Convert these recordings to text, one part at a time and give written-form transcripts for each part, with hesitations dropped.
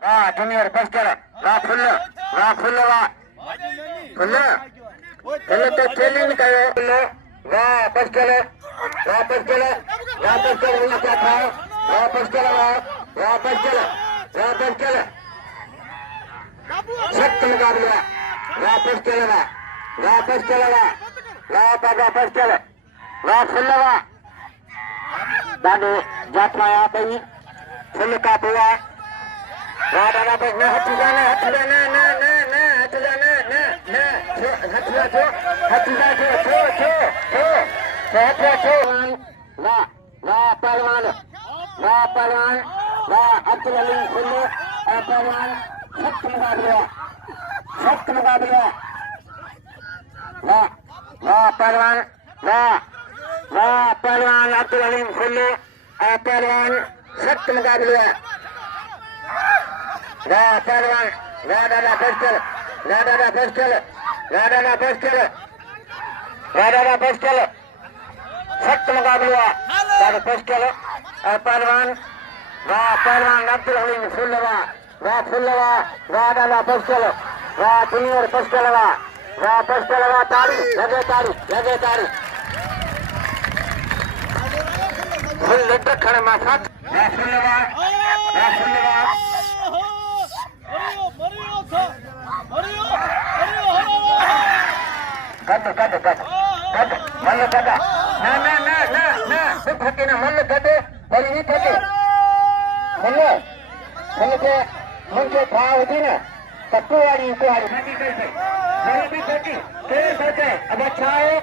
junior first full full to trailing kayo first सख्त मुकाबला वापस चलेगा फुल्लवा दादो जातमा यहाँ पे फुल का बुआ दादा पे हट जाना पहलवान अब्दुल अली फुल्लू पहलवान सख्त मुकाबला पहलवान अब्दुल अली फुल्लू पहलवान सख्त मुकाबला पहलवान दादा फस्टल सख्त मुकाबला दादा फस्टल पहलवान अब्दुल अली फुल्लवा दादा फस्टल जूनियर फस्टल ताली फुल लट खड़े माथा कट मल्ल कट ना थके ना मल्ल कटे बड़ी नहीं थके मल्ल के मुझे भाव होती ना तत्व वाली नदी कैसे भी थकी तेरे सोचे अब अच्छा है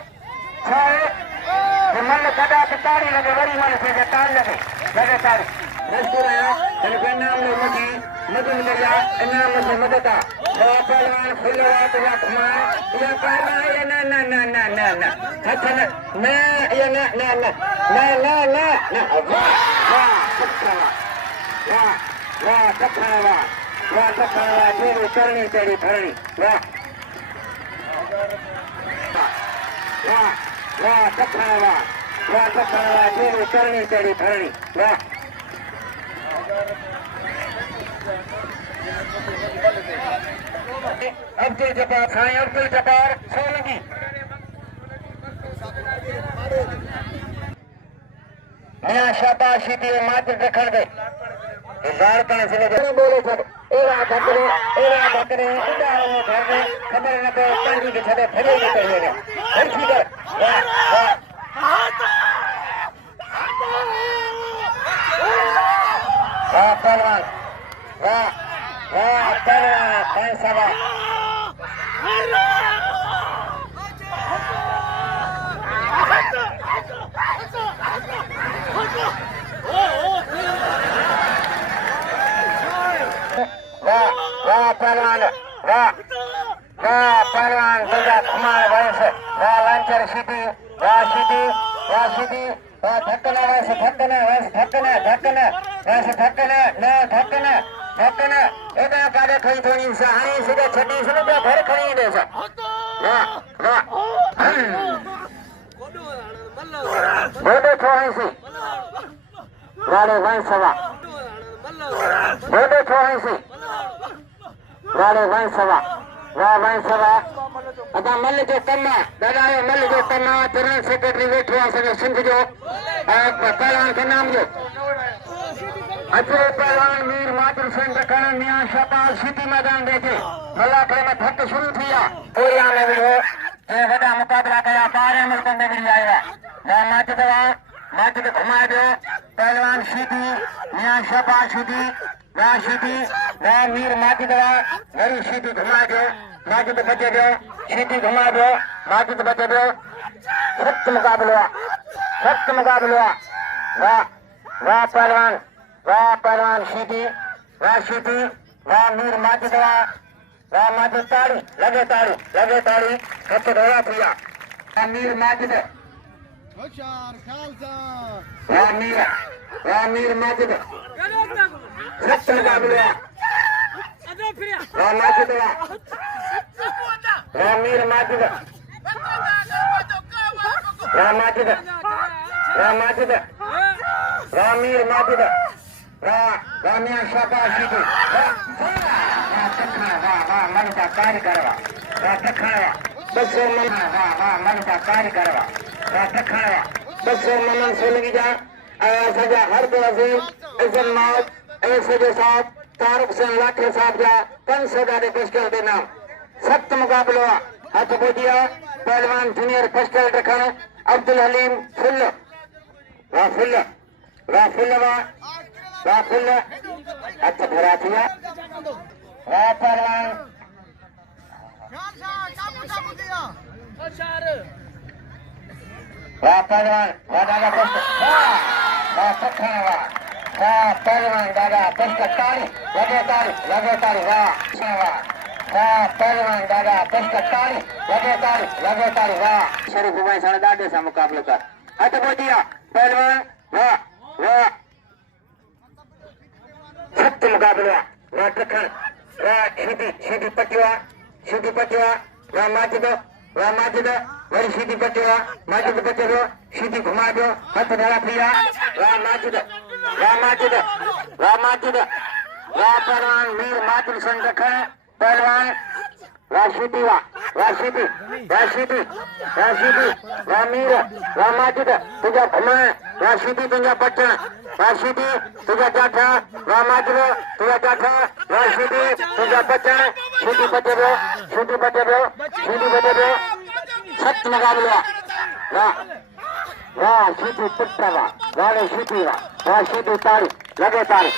मल्ल कटा तो ताड़ी लगे बड़ी मन से ताड़ लगे ताड़ी मजदूर आया नाम लो मुझे मदन मिला इनाम मुझे मददा पहलवान फुल्लवा तो या घुमाए या करना या ना अच्छा ना या ना वाह टकरावा तेरी करनी तेरी भरणी वाह टकरावा तेरी करनी तेरी भरणी वाह अब्दुल जब्बार साईं अब्दुल जब्बार सोलंगी नया शाबाशी थी मात रखण दे झारखंड जिले के बोले थे एरा धकरे खबर न पे पंजी के छड़े फिरे के पहले हर फिगर पहलवान फैसला पहलवान दुर्गा कुमार वंश लांचर सिटी धक्कना वंश धक्कना एदा काले खई थोड़ी सहानी सीधे 26 रुपया घर खड़ी दे सा बोले थोड़ी सी गाड़े वंशवा अदा मल जो कम दादा मल जो कम जनरल सेक्रेटरी वेठो आहे सिंध जो पहलवान के नाम जो अचो पहलवान मीर मातृ सिंह करण मियां शाबाश सिटी मैदान देखे मलाखड़े में थक शुरू थी कोरिया में भी हो वॾा मुक़ाबला कया 12 मुल्कनि में भी आया माजिद घुमाए दियो पहलवान सीधी मियां शाबाश सीधी मीर माजिद वरी सीधी घुमाए दियो माजिद बचे दियो सीधी घुमाए दियो माजिद बचे दियो सख्त मुकाबलो वाह पहलवान सीधी मीर माजिद माजिद ताड़ी लगे ताड़ी हथ धोला थिया मीर माजिद मीर माजिद सख्त मुकाबलो मीर माजिद मीर माजिद वाह मियां शाबाशी दी वाह टखण वाह मन का कारीगर वाह टखण वाह 200 मन वाह मन का कारीगर वाह टखण वाह 200 मनन सोलगी जा सजा हर को अजीम इज्जत मौत ऐसे जो साहब तारुक से लाखे साहब जा 500 दादे पिस्टल के नाम सख्त मुकाबला हाथ बोदिया पहलवान जूनियर पिस्टल टखण अब्दुल हलीम फुल वाह फुल वाह फुल वाह फुल हाथ भरा दिया वाह पहलवान वाह पहलवान वाह दादा पिस्टल वाह टखण वाह पहलवान दादा पिस्टल ताली लगे ताली वाह पहलवान दादा पिस्टल ताली लगे ताली वाह शरीफ भाई साढ़े दादे सा मुकाबला कर हाथ बोदिया पहलवान वाह सख्त मुकाबला वाह टखण वाह सीधी पटिवा वाह माजिद वरी सीधी पटिवा माजिद पटियो सीधी घुमा दो हाथ धरा पिया वाह माजिद वाह पहलवान मीर माजिद सन टखण पहलवान वाह सीधी वाह मीर वाह माजिद तुझा घुमा वाह सीधी तुझा पटण वाह सीधी तुझा जाठा वाह माजिद तुझा जाठा वाह सीधी तुझा पटण सीधी पटेबो सख्त मुकाबला वाह सीधी पुट्टा वाह सीधी वाह सीधी ताली लगे ताली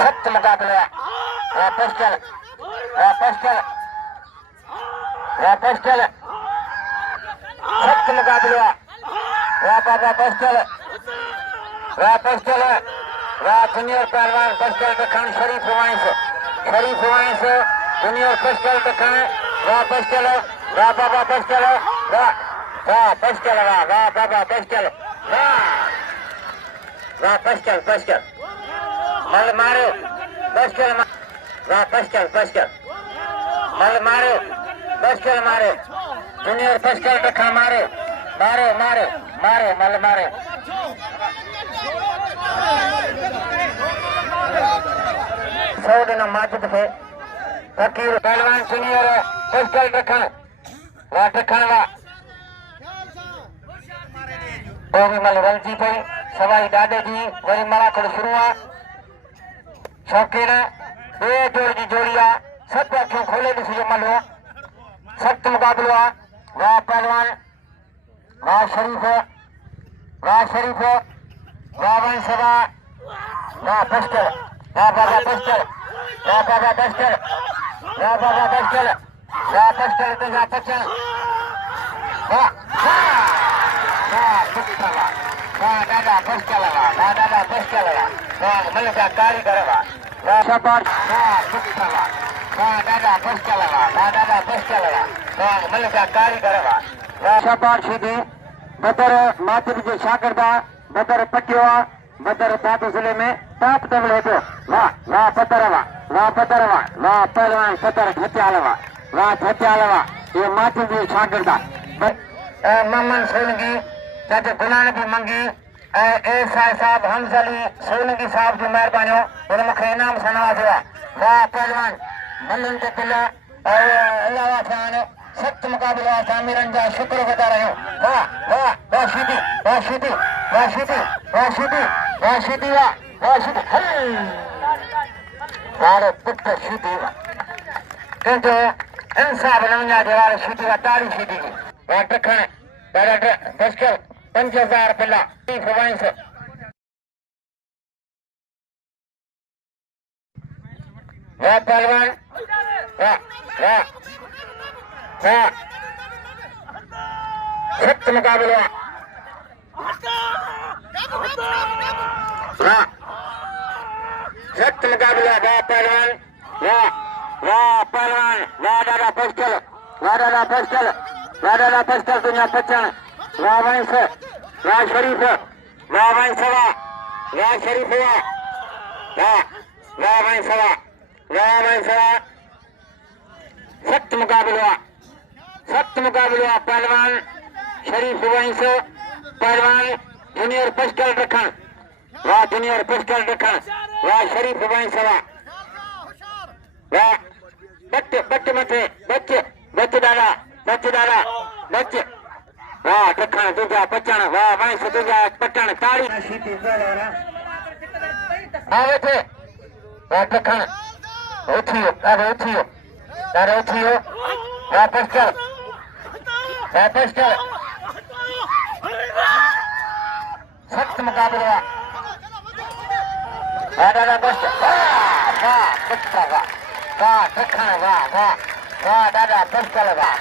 सख्त मुकाबला पिस्टल सख्त मुकाबला बाबा पिस्टल जूनियर पहलवान पिस्टल टखण शरीफ वाइस जूनियर पिस्टल टखण पिस्टल बाबा पिस्टल पिस्टल बाबा पिस्टल पिस्टल मल मारो पिस्टल मल मारो जूनियर पिस्टल टखण मारो मल मारो माजिद थे फकीर पहलवान जूनियर पिस्टल टखण ओरीमल रलजी पई सवाई दादे जी वरी मलाखड़ शुरू शौकीन बे जोड़ की जोड़िया सब अखियों खोले ॾिसिजो मलो सख्त मुकाबलो वाह पहलवान वाह शरीफ वाह वंशवा वाह पिस्टल वाह बाबा पिस्टल तुझा पचन वाह दादा पिस्टल वाह मल का कारीगर वाह शाबाश वाह दादा पिस्टल वाह मल का कारीगर वाह शाबाश सीधी बदर मातिर जो शागिर्दा बदर पटियो बदर दादो जिले में टॉप टेबल है तो वाह पतर वाह पहलवान पतर धत्यालवा ये मातिर जो शागिर्दा ममन सोलंगी चाचा गुलान भी मंगी एएसआई साहब हमजली सोलंगी साहब की मेहरबानी उन मूंखे इनाम सां नवाज़ियो वाह पहलवान मलन के पिला अलावा खान सख्त मुकाबला तामीरन जा शुक्र गुज़ार आहियूं वाह सीधी वारे पुट सीधी कंहिंजो इंसाफ़ न वञाजे वारे सीधी ताड़ी सीधी वाह टखण दादा पिस्टल 5000 पिला वाइस वाह पहलवान वाह सख्त मुकाबला सख्त मुकाबला वाह पहलवान वाह दादा पिस्टल दुनिया पचन वाह वंश वाह शरीफ वाह वंशवा वाह शरीफ वाह वंशवा सख्त मुकाबला सख्त मुकाबलो आहे पहलवान शरीफ वंश पहलवान जूनियर पिस्टल रखण वाह जूनियर पिस्टल रखण वाह शरीफ वंश वाह बच मथे बच दादा बच वाह रखण दूजा पचण वाह वंश दूजा पटण ताड़ी आवे थे वाह रखण उठियो तारे उठियो वाह पिस्टल सख्त मुकाबला वाह दादा बस वाह बच्चा वाह दखण वाह दादा पिस्टल वाह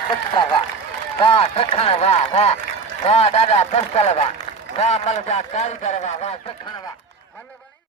दखण वाह दादा पिस्टल वाह मल जा कारीगर वाह दखण वाह